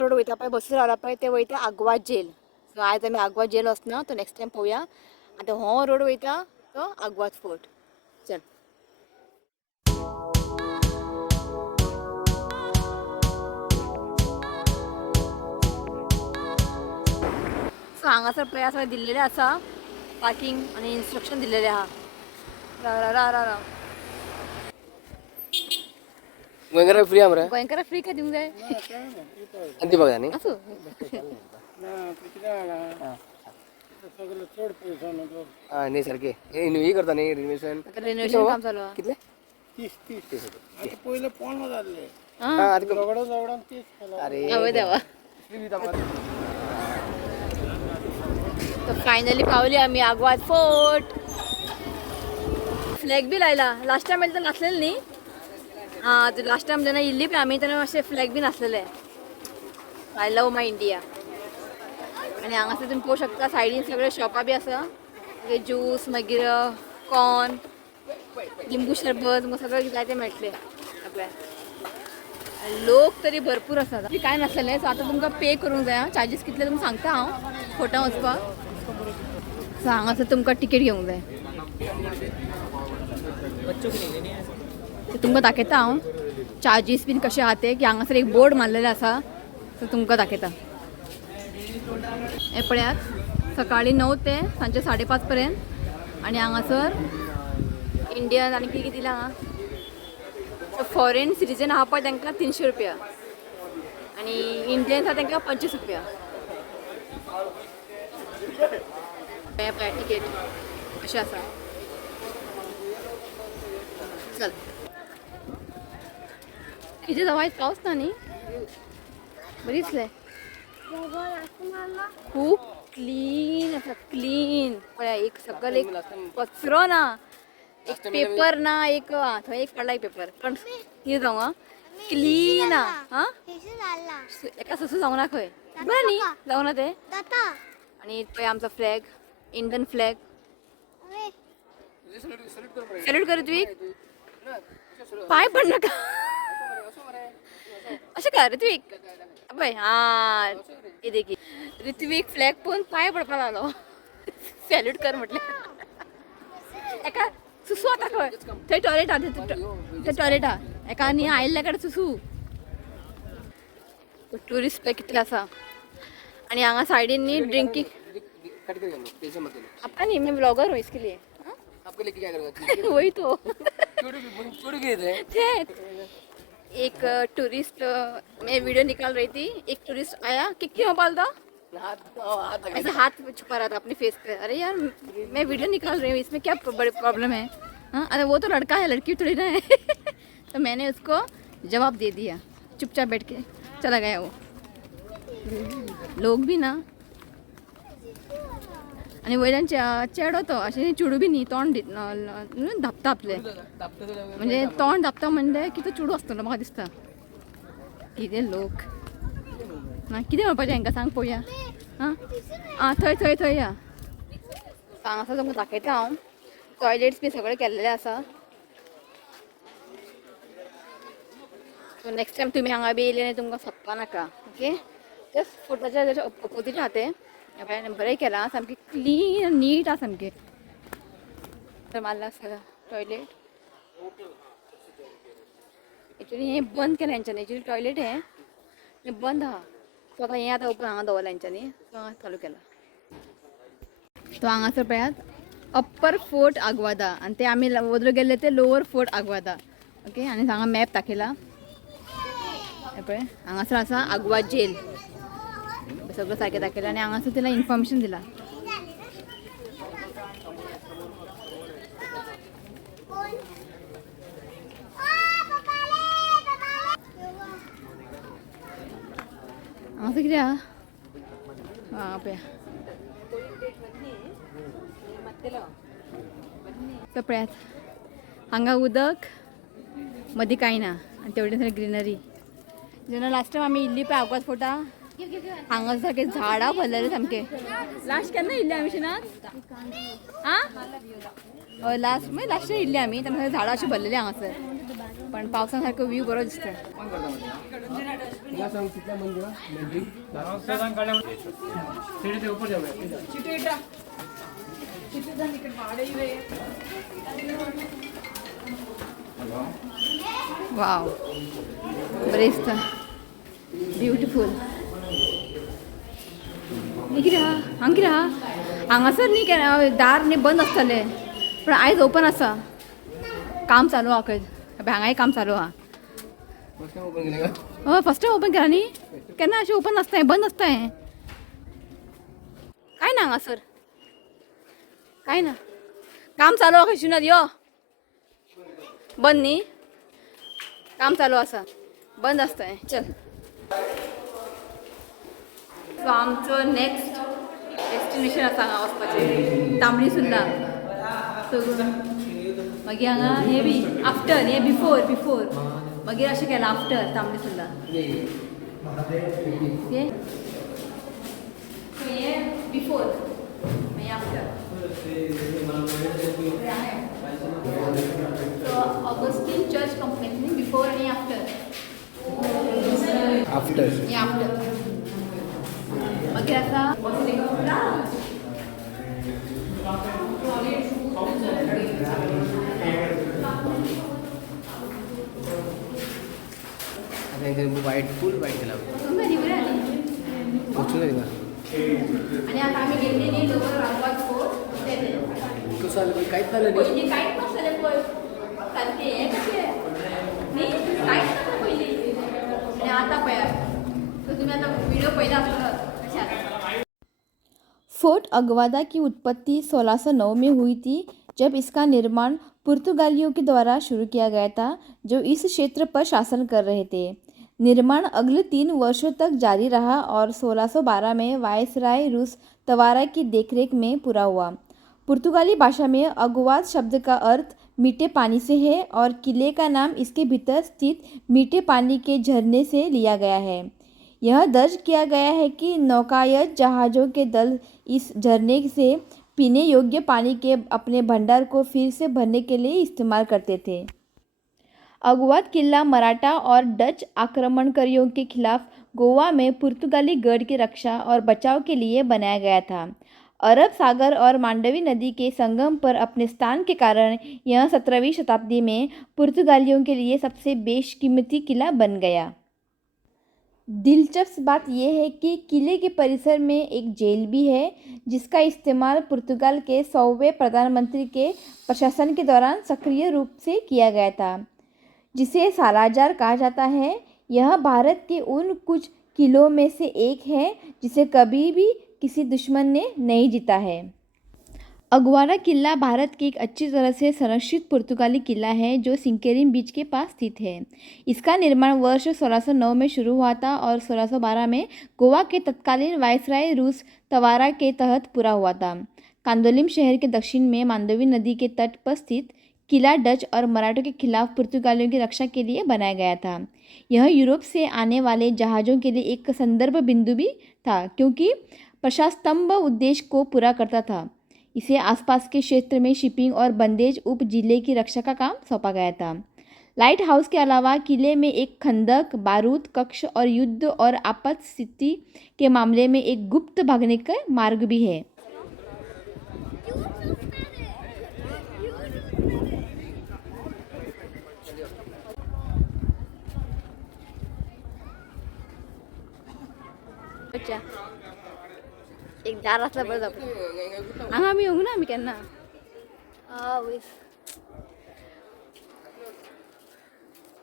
Road वयता पळय बसीर रावला पळय ते वयता आग्वाद जेल. सो आयज आमी आग्वाद जेल वचना तो नेक्स्ट टायम पळोवया. आतां हो रोड वयता तो आग्वाद फोर्ट. चल. सो हांगासर पळय आसा दिल्लेले आसा पार्किंग आनी इन्स्ट्रक्शन दिल्लेले आहा. रा गोंयकारांक फ्री आहा मरे. गोंयकारांक फ्री काय दिवंक जाय? ती बघा न्ही. आसूं. हा न्ही सारके. हे करता न्ही रिनोव्हेशन. रिनोव्हेशन काम चालू आहा. कितले? 30 आता पहिले पोण जाल्ले. हां. आतां दगडान तेच केला. अरे आवय देवा. फ्री दिता मरे. तर फायनली पावली आम्ही आग्वाद फोर्ट. फ्लॅग बी लायला. लास्ट टायम तर नासलेले न्ही. हां लास्ट टायम जेन्ना येयल्ली पळय आमी तेन्ना मातशें फ्लॅग बी नासलेले. I love my India. आनी हांगासर तुमी पळोवंक शकता सायडीन सगळे शॉपां बी आसा. ज्यूस मागीर कॉर्न लिंबू सरबत तुमकां सगळें जाय तें मेळटलें आपल्याक. लोक तरी भरपूर आसात. काय नासलेलें सो आतां तुमकां पे करूंक जाय. चार्जीस कितले तुमकां सांगता हांव फोटां वचपाक. सो हांगासर तुमकां टिकेट घेवंक जाय. तुमकां दाखयता हांव चार्जीस बीन कशें आहा ते की हांगासर एक बोर्ड मारलेले आसा. सो तुमकां दाखयता. हे पळयात सकाळी 9 ते सांजे 5:30 पर्यंत. आनी हांगासर इंडियन आनी कितें दिलां हांगा. फॉरेन सिटीजन आहा पळय तांकां 300 रुपया आनी इंडियन्स आहा तांकां 25 रुपया. हे पळय टिकेट अशें आसा. चल कितें जावं आयज पावस ना न्ही. बरी दिसलें. खूब क्लीन आसा क्लीन. पळय एक सकल एक कचरो ना. एक पेपर ना. एक थंय एक पडला एक पेपर पण कितें जावं आं क्लीन आहा. एका ससू जावं ना खंय. बरें न्ही जावं ना तें. आनी पळय आमचो फ्लॅग इंडियन फ्लॅग. सॅल्यूट कर ऋत्विक. पांय पड नाका. अशें कर ऋत्विक. पळय हां हे देखी ऋत्विक फ्लॅग पळोवन पांय पडपाक लागलो. सॅल्यूट कर म्हटलें. एका सुसू आतां खंय थंय टॉयलेट आहा. थंय टॉयलेट आहा. एका न्ही आयल्ल्या कडेन सुसू. ट्युरिस्ट पळय कितले आसा. आनी हांगा सायडीन न्ही ड्रिंकींग. आपका नहीं मैं ब्लॉगर हूँ इसके लिए. आपके लिए क्या करूँगा? वही तो. छोड़ के थे. एक टूरिस्ट मैं वीडियो निकाल रही थी. एक टूरिस्ट आया कि क्यों पाल था ऐसा हाथ छुपा रहा था अपने फेस पे. अरे यार मैं वीडियो निकाल रही हूँ इसमें क्या बड़ी प्रॉब्लम है. हाँ अरे वो तो लड़का है लड़की थोड़ी ना है. तो मैंने उसको जवाब दे दिया. चुपचाप बैठ के चला गया वो. लोग भी ना आणि वयल्यान चेडो तो अशें चेडू बी न्ही तोंड धापता आपलें. म्हणजे तोंड धापता म्हणजे कितें चेडू आसतलो म्हाका दिसता. कितें लोक ना कितें म्हणपाचें हांकां सांग पळोवया. आं आं थंय थंय थंय या. हांगासर तुमकां दाखयता हांव. टॉयलेट्स बी सगळे केल्लेले आसा. सो नेक्स्ट टायम तुमी हांगा बी येयले तुमकां सोदपा नाका. ओके जस्ट फोटाच्या ऑपोजीट आहा तें. बरें केलां सामकें क्लीन नीट आहा सामकें. मारला आसा टॉयलेट. एक्चुली हें बंद केलां हेंच्यांनी. एक्चुली टॉयलेट हें बंद आहा. सो आतां हें आतां ओपन हांगा दवरलां हेंच्यांनी. सो हांगा चालू केलां. तो हांगासर पळयात अप्पर फोर्ट आग्वादा आनी ते आमी वदलो गेल्ले ते लोवर फोर्ट आग्वादा. ओके आनी हांगा मॅप दाखयला. हे पळय हांगासर आसा आग्वाद जेल. सगळं सारकें दाखयलां आनी हांगासर तिला इन्फॉर्मेशन दिलां. हांगासर कितें आहा. आं पळया तो पळयात हांगा उदक मदीं कांय ना आनी तेवढे थंय ग्रिनरी. जेन्ना लास्ट टायम आमी येयल्ली पळय आग्वाद फोर्टा हांगा सारकें झाडां भरलेले सामकें. लास्ट केन्ना येयल्ली आमी शिनात. आं हय लास्ट टायम येयल्ली आमी तेन्ना झाडां अशीं भरलेलीं हांगासर. पण पावसासारखं व्ह्यू बरो दिसतं. या सांग कितना मंदिर मंदिर सीढ़ी से ऊपर जाओगे. वाव बरें दिसता. ब्युटिफूल. कितें आहा हांगा कितें आहा हांगासर न्ही केन्ना दार न्ही बंद आसतालें पण आयज ओपन आसा. काम चालू आहा खंय हांगाय काम चालू आहा. फर्स्ट टाइम ओपन केले का? हय फर्स्ट टायम ओपन केला न्ही. केन्ना अशें ओपन आसता हें बंद आसता हें. काय ना हांगासर काय ना. काम चालू आहा खंय शिवनाथ यो. बंद न्ही काम चालू आसा बंद आसता हें. चल सो आमचो नेक्स्ट डेस्टिनेशन आसा हांगा वचपाचें तांबडी सुर्ला. सो मागीर हांगा हें बी आफ्टर हें बिफोर बिफोर मागीर अशें केलां आफ्टर तांबडी सुर्ला. हें बिफोर मागीर after. So Augustine church complex न्ही बिफोर आनी आफ्टर. आफ्टर हें आफ्टर मागीर आसा वाईट फुल वाईट केला. आणि आता आम्ही गेले न्ही लोवर राजवाड फोर्ट काहीच झालं नाही. पयलीं कांयच नासलें पळय सारकें हें कशें न्ही कांयच नासलें पयलीं आनी आतां पळयात. सो तुमी आतां व्हिडिओ पळयला आसतलोच कशें आसा. फोर्ट अगवादा की उत्पत्ति 1609 में हुई थी जब इसका निर्माण पुर्तगालियों के द्वारा शुरू किया गया था जो इस क्षेत्र पर शासन कर रहे थे. निर्माण अगले 3 वर्षों तक जारी रहा और 1612 में वायसराय रूस तवारा की देखरेख में पूरा हुआ. पुर्तगाली भाषा में अगवाद शब्द का अर्थ मीठे पानी से है और किले का नाम इसके भीतर स्थित मीठे पानी के झरने से लिया गया है. यह दर्ज किया गया है कि नौकायन जहाज़ों के दल इस झरने से पीने योग्य पानी के अपने भंडार को फिर से भरने के लिए इस्तेमाल करते थे. अगवाद किला मराठा और डच आक्रमणकारियों के खिलाफ गोवा में पुर्तगाली गढ़ की रक्षा और बचाव के लिए बनाया गया था. अरब सागर और मांडवी नदी के संगम पर अपने स्थान के कारण यह 17वीं शताब्दी में पुर्तगालियों के लिए सबसे बेशकीमती किला बन गया. दिलचस्प बात यह है कि किले के परिसर में एक जेल भी है जिसका इस्तेमाल पुर्तगाल के 100वें प्रधानमंत्री के प्रशासन के दौरान सक्रिय रूप से किया गया था जिसे सालाजार कहा जाता है. यह भारत के उन कुछ किलों में से एक है जिसे कभी भी किसी दुश्मन ने नहीं जीता है. अगवाड़ा किला भारत की एक अच्छी तरह से संरक्षित पुर्तगाली किला है जो सिंकेरिम बीच के पास स्थित है. इसका निर्माण वर्ष 1609 में शुरू हुआ था और 1612 में गोवा के तत्कालीन वायसराय रूस तवारा के तहत पूरा हुआ था. कांदोलिम शहर के दक्षिण में मांडवी नदी के तट पर स्थित किला डच और मराठों के खिलाफ पुर्तगालियों की रक्षा के लिए बनाया गया था. यह यूरोप से आने वाले जहाज़ों के लिए एक संदर्भ बिंदु भी था क्योंकि प्रशास्तंभ उद्देश्य को पूरा करता था. इसे आसपास के क्षेत्र में शिपिंग और बंदेज उप जिले की रक्षा का काम सौंपा गया था. लाइट हाउस के अलावा किले में एक खंदक, बारूद कक्ष और युद्ध और आपात स्थिति के मामले में एक गुप्त भागने का मार्ग भी है. अच्छा एक दार असला बरं जाऊ. हांगा आमी येवंक ना आमी केन्ना. वयस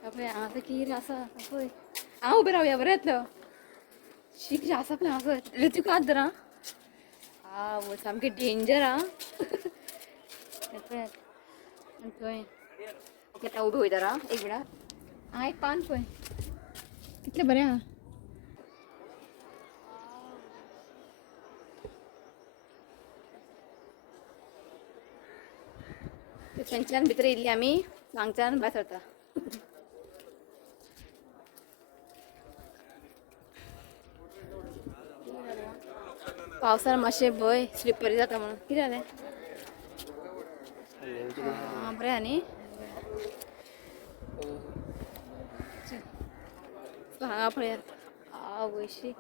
पळय हांगासर कितें आसा पळय. हांगा उबें रावया बरें येतलो. शी कितें आसा पळय हांगासर. ऋतूक हात धर आं. वय सामकें डेंजर आं. पळयात थंय केन्ना उबें वयता रा एक मिनट. हांगा एक पान पळय कितलें बरें आहा. थंयच्यान भितर येयल्ली आमी हांगच्यान भायर सरता. पावसान मातशें भंय स्लिपरी जाता म्हणून. कितें जालें. बरें आहा न्ही. हांगा पळयात वयशी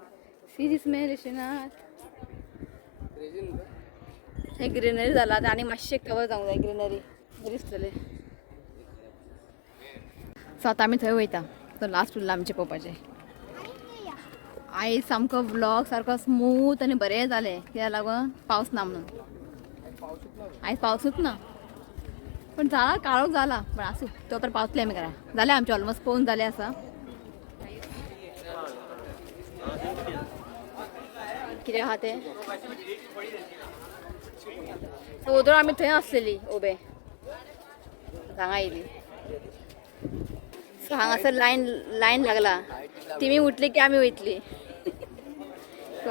सी दीस मे रेशनात थंय ग्रीनरी जाला आनी मातशें कवर जावंक जाय ग्रीनरी बरी दिसतले सो आतां आमी थंय वयता तो लास्ट उरला आमचें पळोवपाचें आयज सामको व्लॉग सारको स्मूथ आनी बरें जालें कित्याक लागून पावस ना म्हणून आयज पावसूच ना पण जाला काळोख जाला पण आसूं तो तर पावतले आमी घरा जालें आमचें ऑलमोस्ट पोवन जालें आसा कितें आहा तें सो उदळ आमी थंय आसलेली उबे हांगा येयली सो हांगासर लायन लागला तिमी उठली की आमी वयतली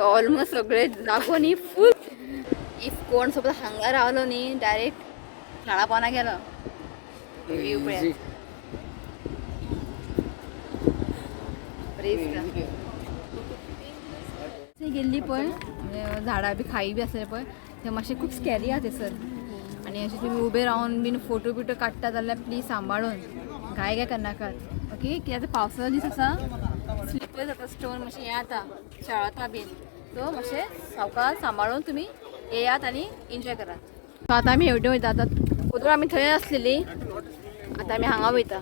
ऑलमोस्ट सगळे जागो न्ही फूल इफ कोण सपोज हांगा रावलो न्ही डायरेक्ट खाणा पावना गेलो व्यू पळयात बरी दिसता गेल्ली पळय झाडां बी खाई बी आसले पळय ते मातशे खूब स्कॅरी आहा थंयसर आनी अशें तुमी उबे रावन बीन फोटो बिटो काडटा जाल्यार प्लीज सांबाळून घाय करनाकात ओके कित्याक पावसाचो दीस आसा स्लिपर जाता स्टोन मातशें हें जाता शाळता बीन सो मातशें सावकाश सांबाळून तुमी येयात आनी एन्जॉय करात सो आतां आमी हेवटेन वयता आतां उदळ आमी थंय आसलेली आतां आमी हांगा वयता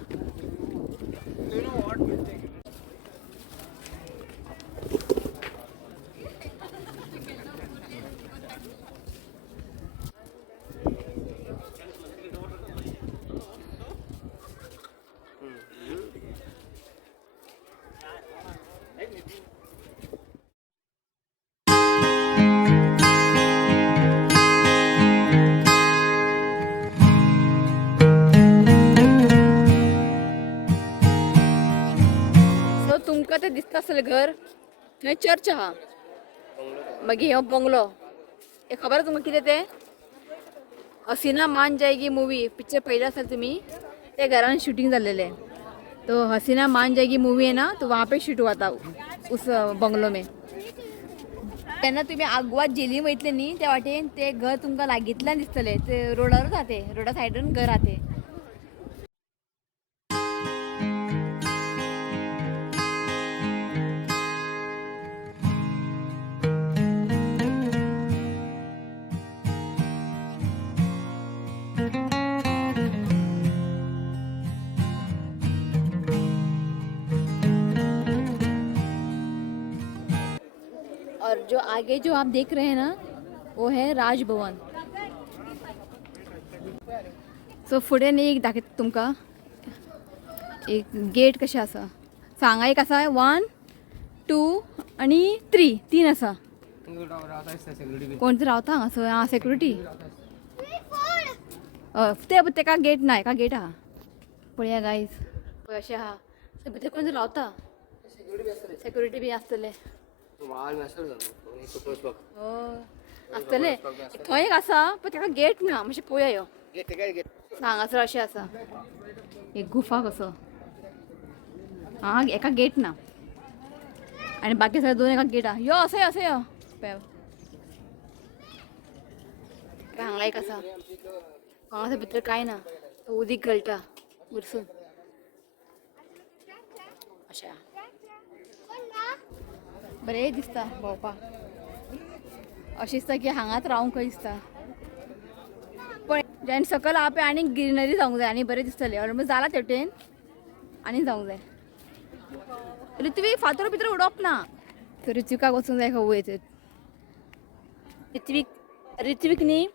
तुमकां तें दिसता आसतलें घर थंय चर्च आहा मागीर हो बंगलो हे खबर तुमकां कितें तें हसीना मान जाएगी मूवी पिक्चर पळयलें आसतलें तुमी ते घरान शूटिंग जाल्लेलें तो हसीना मान जाएगी मूवी है ना तो वहाँ पे शूट हुआ था उस बंगलो में तेन्ना तुमी आग्वाद जेली वयतले न्ही त्या वाटेन ते घर तुमकां लागींतल्यान दिसतलें ते रोडारूच आहा ते रोडा सायडीन घर आहा ते और जो आगे जो आप देख रहे हैं ना वो है राजभवन सो फुडें न्ही एक दाखयता तुमकां एक गेट कशें आसा सो हांगा एक आसा 1 2 आनी 3 आसा कोण तरी रावता हांगासर हां सेक्युरिटी तेका गेट ना एका गेट आहा पळया गायज पळय अशें आहा सो भितर कोण तरी रावता सेक्युरिटी बी आसतले आसतले थंय एक आसा पण तेका गेट ना मातशें पळोवया यो हांगासर अशें आसा एक गुफा कसो हां एका गेट ना आनी बाकी सगळे 2 एका गेट आहा यो असो यो हांगा एक आसा हांगासर भितर कांय ना उदीक गळटा वरसून अशें बरें दिसता भोंवपाक अशें दिसता की हांगाच रावूंक खंय दिसता पण जेन्ना सकयल आहा पळय आनी ग्रीनरी जावंक जाय आनी बरें दिसतलें ऑलमोस्ट जाला तेवटेन आनी जावंक जाय ऋत्वीक फातर भितर उडोवप ना तर ऋत्विकाक वचूंक जाय खंय वयर ऋत्वीक न्ही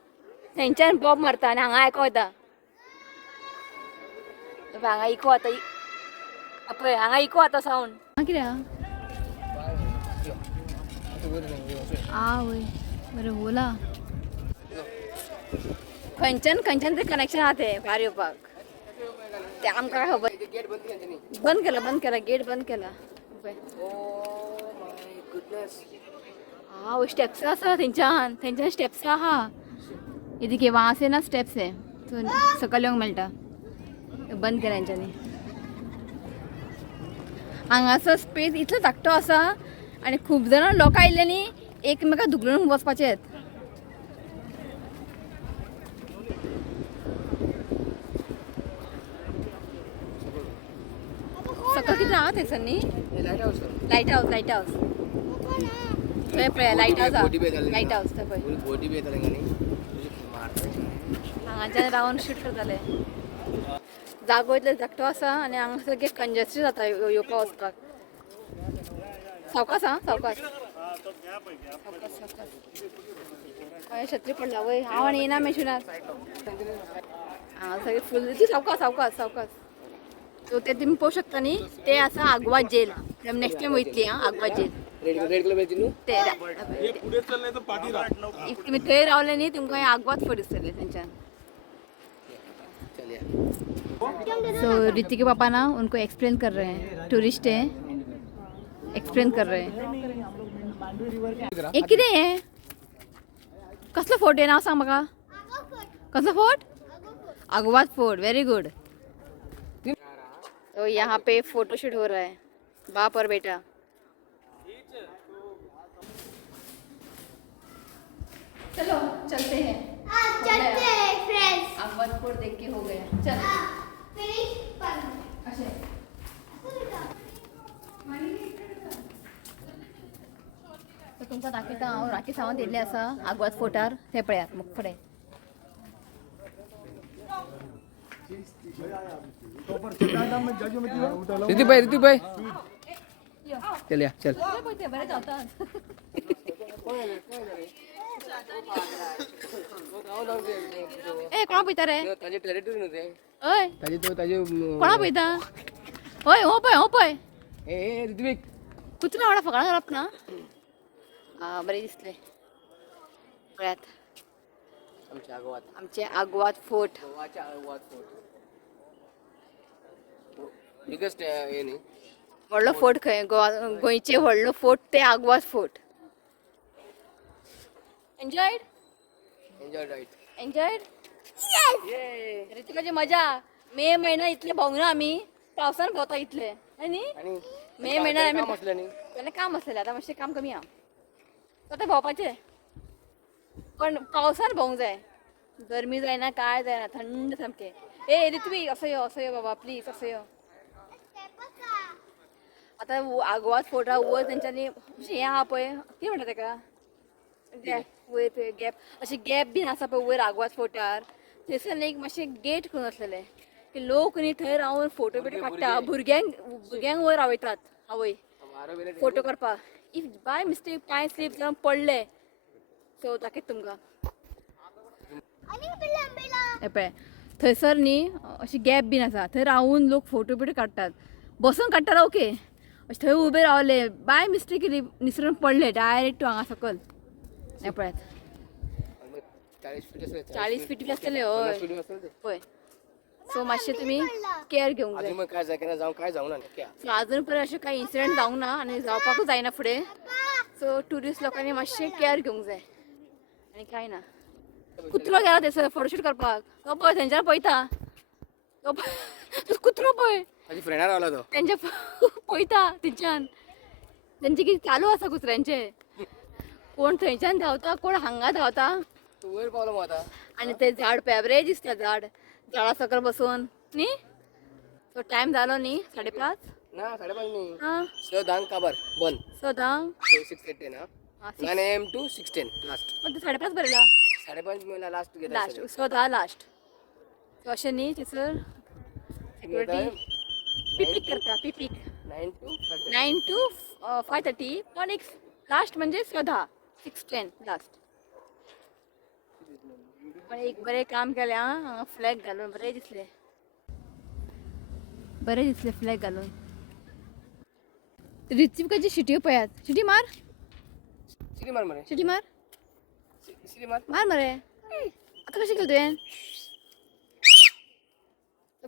थंयच्यान बॉब मारता आनी हांगा आयको येता हांगा इको आता पळय हांगा इको आता सावंड हांगा कितें आहा वय बरें बोला खंयच्यान तरी कनेक्शन आहा तें भायर येवपाक ते आमकां काय खबर बंद केला गेट बंद केला वय स्टेप्स आसा थंयच्यान स्टेप्स आहा इदिके वहाँ से ना स्टेप्स है सो सकयल येवंक मेळटा बंद केला हेंच्यांनी हांगासर स्पेस इतलो धाकटो आसा आनी खूब जाणां लोक आयिल्ले न्ही एकमेकाक धुकलून वचपाचे आहेत सकल किती राहत आहे Sunny light house light house light house light house बोटी बी झाली. लाईट हाऊस पळय बोटी बी येतले गाणी तुझी मारता हांगाच्यान रावन शूट करताले जागो इतले धाकटो आसा आनी हांगा सगळे कंजस्टेड जाता येवपा वचपाक सावकास सावकास छत्री पडला वय हांव आनी येना मेशुनार हांगा सगळे फुल ती सावकास सावकास सावकास सो ते तुम्ही पळोवंक शकता न्ही ते आसा आगवा जेल नेक्स्ट टायम वयतली हां आगवा जेल रेड कलर बेची न्हू ते इफ तुम्ही थंय रावले न्ही तुमकां आगवाच फळ दिसतले थंयच्यान चल या सो ऋतिक के पापा ना उनको एक्सप्लेन कर रहे हैं टूरिस्ट है एक्सप्लेन कर रहे हैं एक कितें है कसलो फोर्ट आहे नाव सांग म्हाका कसलो fort Aguada fort very good तो यहाँ पे फोटोशूट हो रहा है बाप और बेटा चलो चलते हैं आगवाद फोर्ट देख के हो गया चल अच्छा तर तुमकां दाखयता हांव राखी सावंत येयल्लें आसा आगवाद फोर्टार थंय पळयात मुख फुडें ऋतिक भाई चल या चल बरें जातात ए कोणा पळयता रे ताजे टेरिटरी न्हू ते ओय ताजे कोणा पळयता ओय हो पळय ए ऋतिक कुत्रा वाडा फकाणां घालप ना आं बरें दिसलें पळयात आमच्या आगोवात आमचे आगवाद फोर्ट गोवाच्या आगोवात फोर्ट बिगेस्ट हे न्ही व्हडलो फोर्ट खंय गोंयचे व्हडलो फोर्ट ते Aguada fort enjoyed enjoy right enjoyed ऋतिकाची मजा मे महिना इतले भोंवना आमी पावसान भोंवता इतले न्ही आणि मे महिन्यात आमी काम असलं न्ही पयलें काम आसलेलें आतां मातशें काम कमी आहा आतां भोंवपाचें पण पावसान भोवंक जाय गरमी जायना काय जायना थंड सामकें ए ऋत्वी असो यो बाबा प्लीज असो यो आतां आगवाद फोर्टा वयर तेंच्यांनी हें आहा पळय कितें म्हणटा तेका वयर थंय गॅप अशें गॅप बीन आसा पळय वयर आगवाद फोर्टार थंयसर एक मातशें गेट करून आसलेलें की लोक न्ही थंय रावन फोटो बिटो काडटा भुरग्यांक वयर रावयतात आवय फोटो काडपाक इफ बाय मिस्टेक पांय स्लीप जावन पडले सो दाखयत तुमकां हे पळय थंयसर न्ही अशी गॅप बीन आसा थंय रावून लोक फोटो बिटो काडटात बसून काडटात ओके अशें थंय उबे रावले बाय मिस्टेक निसरून पडले डायरेक्ट हांगा सकल हे पळयात 40 फीट बी आसतले हय पळय सो मातशें तुमी केअर घेवंक जाय काय जाय केन्ना जावं काय जावं ना सो अजून पर्यंत अशें कांय इन्सिडंट जावंक ना आनी जावपाकूच जायना फुडें सो ट्युरिस्ट लोकांनी मातशें केअर घेवंक जाय आनी कांय ना कुत्रो गेला थंयसर फोटोशूट करपाक तो पळय थंयच्यान पळयता तो कुत्रो पळय माझी फ्रेंडार रावला तो तेंच्या पळयता थंयच्यान तेंचें कितें चालू आसा कुत्र्यांचें कोण थंयच्यान धांवता कोण हांगा धांवता तू वयर पावलो मग आता आनी तें झाड पळय दिसता झाडा सकयल बसून न्ही सो टायम जालो न्ही 5:30 ना 5:30 न्ही हां 10 काबार बंद सो धांक 6:10 ना 9 AM to 6:10 लास्ट पण ते 5:30 बरयला 5:30 मला लास्ट घेता लास्ट सो धा लास्ट सो अशें न्ही थंयसर सिक्युरिटी पिपीक करता पिपीक 9 to 9 to 5:30 पण एक लास्ट म्हणजे 6:10 लास्ट पण एक बरें काम केलें आं हांगा फ्लॅग घालून बरें दिसलें फ्लॅग घालून ऋत्विकाची शिट्यो पळयात शिटी मार सिटी मार मरे शिटी मार सिटी मार मार मरे आतां कशें केलें तुवें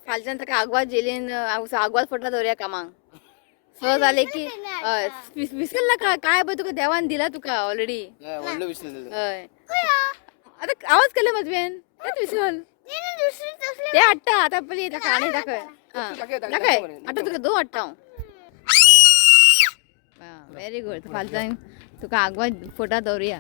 फाल्यां ताका आगवाद जेलीन आगवाद फोटला दवरया कामाक स जालें की हय विसरला काय पळय तुका देवान दिला तुका ऑलरेडी व्हडलो विसरलेलो हय आतां आवाज केले मजवेन तेच विसरल ते हाडटा आतां पयली ताका आनी दाखय दाखय हाडटा तुका दो हाडटा हांव वेरी गूड फाल्यां तुका आगवाद फोटा दवरया